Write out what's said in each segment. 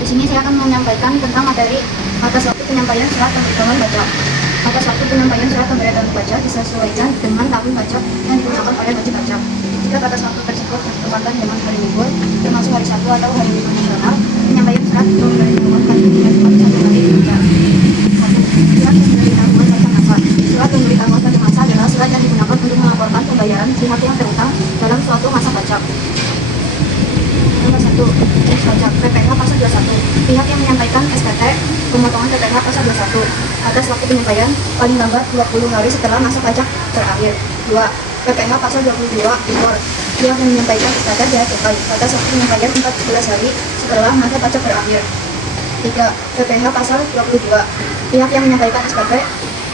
Di sini saya akan menyampaikan tentang materi atas waktu penyampaian surat pemberitahuan pajak. Atas waktu penyampaian surat pemberitahuan pajak disesuaikan dengan tahun pajak yang digunakan oleh wajib pajak. Jika batas waktu tersebut bertepatan dengan hari libur, termasuk hari Sabtu atau hari libur nasional, penyampaian surat pemberitahuan pajak dilakukan 1 hari kerja. 1. Surat pemberitahuan pajak masa. Surat pemberitahuan pajak masa adalah surat yang digunakan untuk melaporkan pembayaran pihak yang terutang dalam suatu masa pajak. Nomor 1. Jenis pajak PPh pasal 21. Pihak yang menyampaikan SPT pemotongan PPh pasal 21 atas waktu penyampaian paling lambat 20 hari setelah masa pajak berakhir. 2. PPh pasal 22 impor. Pihak yang menyampaikan SPT bea cukai atas waktu penyampaian 14 hari setelah masa pajak berakhir. 3. PPh pasal 22. Pihak yang menyampaikan SPT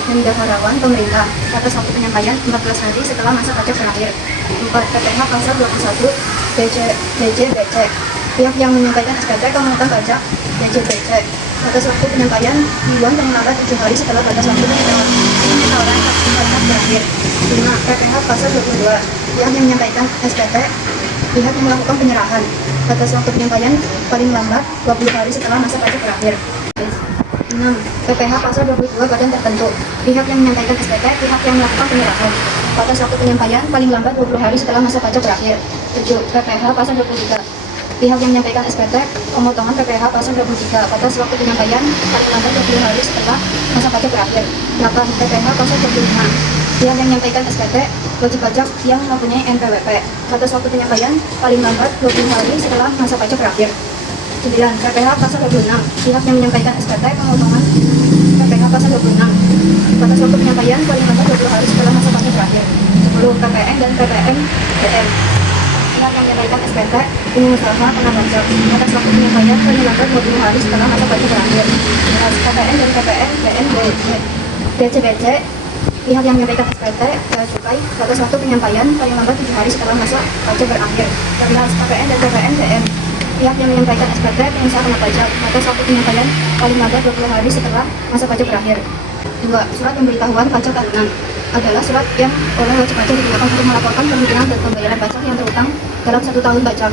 bendaharawan pemerintah atas waktu penyampaian 14 hari setelah masa pajak berakhir. 4. PPh pasal 21 BJBC. Pihak yang menyampaikan SPT pemungutan pajak BJBC atas waktu penyampaian diulang paling lambat 7 hari setelah batas waktu pengetahuan pajak berakhir. 5. PPh pasal 22. Pihak yang menyampaikan SPT pihak yang melakukan penyerahan batas waktu penyampaian paling lambat 20 hari setelah masa pajak berakhir. 6. PPh pasal 22 badan tertentu. Pihak yang menyampaikan SPT pihak yang melakukan penyerahan batas waktu penyampaian paling lambat 20 hari setelah masa pajak berakhir. 7. PPh pasal 23. Pihak yang menyampaikan SPT pemotongan PPh pasal 23 batas waktu penyampaian paling lambat 20 hari setelah masa pajak berakhir. 8. PPh pasal 25. Pihak yang menyampaikan SPT wajib pajak yang mempunyai NPWP batas waktu penyampaian paling lambat 20 hari setelah masa pajak berakhir. 9. PPh pasal 26. Pihak yang menyampaikan SPT pemotongan PPh pasal 26 batas waktu penyampaian paling lambat 20 hari setelah masa pajak berakhir. 10. PPN dan PPN BM. Pihak yang menyampaikan SPT pengusaha kena pajak batas waktu penyampaian paling lambat 20 hari setelah masa pajak berakhir. 11. PPN dan PPN BNBC. BCBC. Pihak yang menyampaikan SPT bea cukai batas waktu penyampaian paling lambat 7 hari setelah masa pajak berakhir. 12. PPN dan PPN BM. Pihak yang menyampaikan SPT pengusaha kena pajak batas waktu penyampaian paling lambat 20 hari setelah masa pajak berakhir. 2. Surat pemberitahuan pajak tahunan adalah surat yang oleh wajib pajak digunakan untuk melaporkan kemungkinan dan pembayaran pajak yang terutang dalam 1 tahun pajak.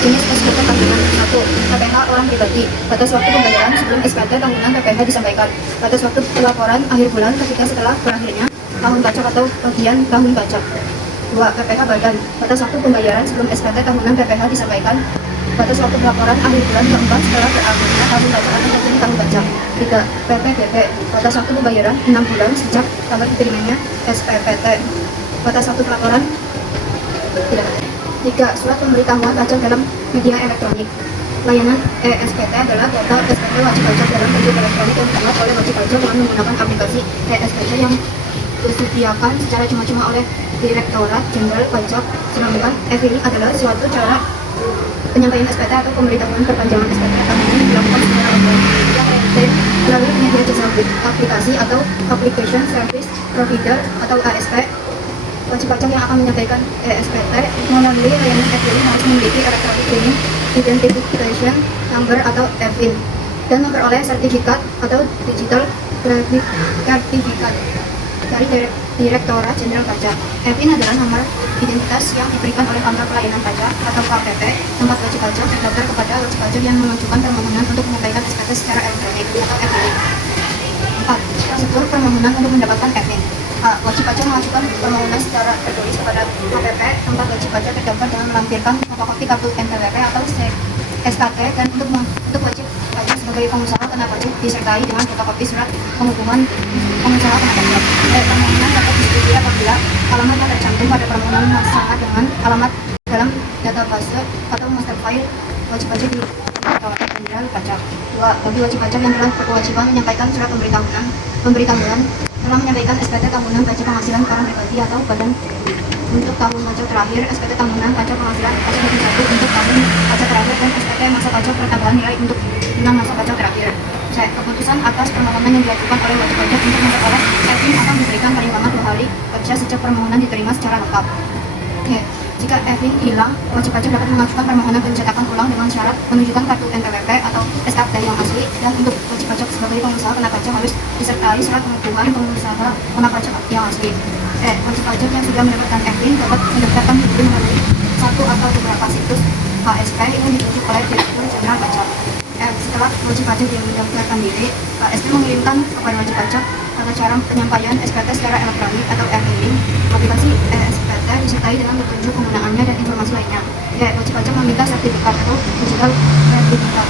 Jenis SPT tahunan. 1. PPh orang pribadi. Batas waktu pembayaran sebelum SPT tahunan PPh disampaikan. Batas waktu pelaporan akhir bulan ketika setelah berakhirnya tahun pajak atau bagian tahun pajak. 2. PPh badan. Batas waktu pembayaran sebelum SPT tahunan PPh disampaikan. Batas waktu pelaporan akhir bulan keempat setelah berakhirnya tahun pajak atau bagian tahun pajak. 3. PPDP. Batas waktu pembayaran 6 bulan sejak tanggal diterimanya SPPT. Batas waktu pelaporan tidak ada. 3. Surat pemberitahuan pajak dalam media elektronik. Layanan ESPT adalah data SPT wajib pajak dalam bentuk elektronik yang dibuat oleh wajib pajak dengan menggunakan aplikasi ESPT yang disediakan secara cuma-cuma oleh Direktorat Jenderal Pajak. Sedangkan e-filing adalah suatu cara penyampaian SPT atau pemberitahuan perpanjangan SPT tahunan yang dilakukan secara online yang relevan melalui penyedia jasa aplikasi atau Application Service Provider atau ASP. Wajib pajak yang akan menyampaikan ESPT melalui layanan e-filing harus memiliki Electronic Filing Identification Number atau EFIN dan memperoleh sertifikat atau digital sertifikat dari Direktorat Jenderal Pajak. EFIN adalah nomor identitas yang diberikan oleh kantor pelayanan pajak atau KPP tempat wajib pajak terdaftar kepada wajib pajak yang mengajukan permohonan untuk menyampaikan SPT secara elektronik atau e-filing. 4. Prosedur permohonan untuk mendapatkan EFIN. A. Wajib pajak mengajukan permohonan secara tertulis kepada KPP tempat wajib pajak terdaftar dengan melampirkan fotokopi kartu NPWP atau SKT dan untuk wajib pajak sebagai pengusaha kena pajak disertai dengan fotokopi surat penghubungan pengusaha kena pajak. Permohonan dapat disetujui apabila alamat yang tercantum pada permohonan sama dengan alamat dalam database atau master file wajib pajak di Direktorat Jenderal Pajak. 2. Bagi wajib pajak yang telah berkewajiban menyampaikan surat pemberitahuan telah menyampaikan SPT tahunan pajak penghasilan orang pribadi atau badan untuk tahun pajak terakhir, SPT tahunan pajak penghasilan pajak 1 untuk tahun pajak terakhir dan SPT masa pajak pertambahan nilai untuk 6 masa pajak terakhir. C. Keputusan atas permohonan yang diajukan oleh wajib pajak untuk memperoleh EFIN akan diberikan paling lama 2 hari kerja sejak permohonan diterima secara lengkap. D. Jika EFIN hilang, wajib pajak dapat mengajukan permohonan pencetakan ulang dengan syarat menunjukkan kartu NPWP atau SKT yang asli, dan untuk wajib pajak sebagai pengusaha kena pajak harus disertai surat pengakuan pengusaha kena pajak yang asli. E. Wajib pajak yang sudah mendapatkan EFIN dapat mendaftarkan diri melalui satu atau beberapa situs HSP yang ditunjuk oleh Direktur Jenderal Pajak. Setelah wajib pajak yang mendaftarkan diri, KSP mengirimkan kepada wajib pajak tata cara penyampaian SPT secara elektronik atau e-filing. Aplikasi SPT disertai dengan petunjuk penggunaannya dan informasi lainnya. Wajib pajak meminta sertifikat atau digital sertifikat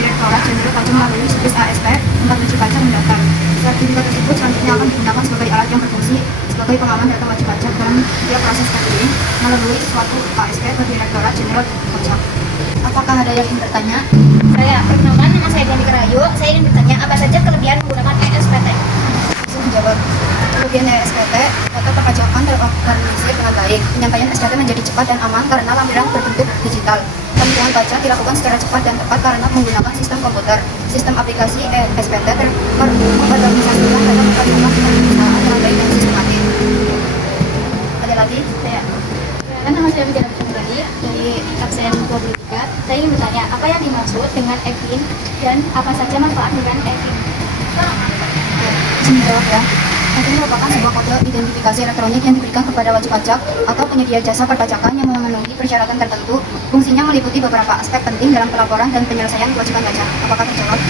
Direktorat Jenderal Pajak melalui situs ASP tempat wajib pajak mendaftar. Sertifikat tersebut selanjutnya akan digunakan sebagai alat yang berfungsi sebagai pengaman data wajib pajak dalam setiap proses filing melalui suatu ASP ke Direktorat Jenderal Pajak. Apakah ada yang ingin bertanya? Perkenalkan, nama saya Dian Kerayu. Saya ingin bertanya apa saja kelebihan menggunakan e-SPT? Saya menjawab. Kelebihan SPT, data perpajakan terorganisir dengan baik. Penyampaian SPT menjadi cepat dan aman karena lampiran berbentuk digital. Penghitungan pajak dilakukan secara cepat dan tepat karena menggunakan sistem komputer. Sistem aplikasi SPT mengorganisasikan data perpajakan perusahaan dengan baik dan sistematis. Ada lagi? Nama saya Widya Kembali dari absen 23. Saya ingin bertanya, apa yang dimaksud dengan e-filing dan apa saja manfaat dengan e-filing? Menjawab ya. E-filing merupakan sebuah kode identifikasi elektronik yang diberikan kepada wajib pajak atau penyedia jasa perpajakan yang memenuhi persyaratan tertentu. Fungsinya meliputi beberapa aspek penting dalam pelaporan dan penyelesaian kewajiban pajak. Apakah terjawab?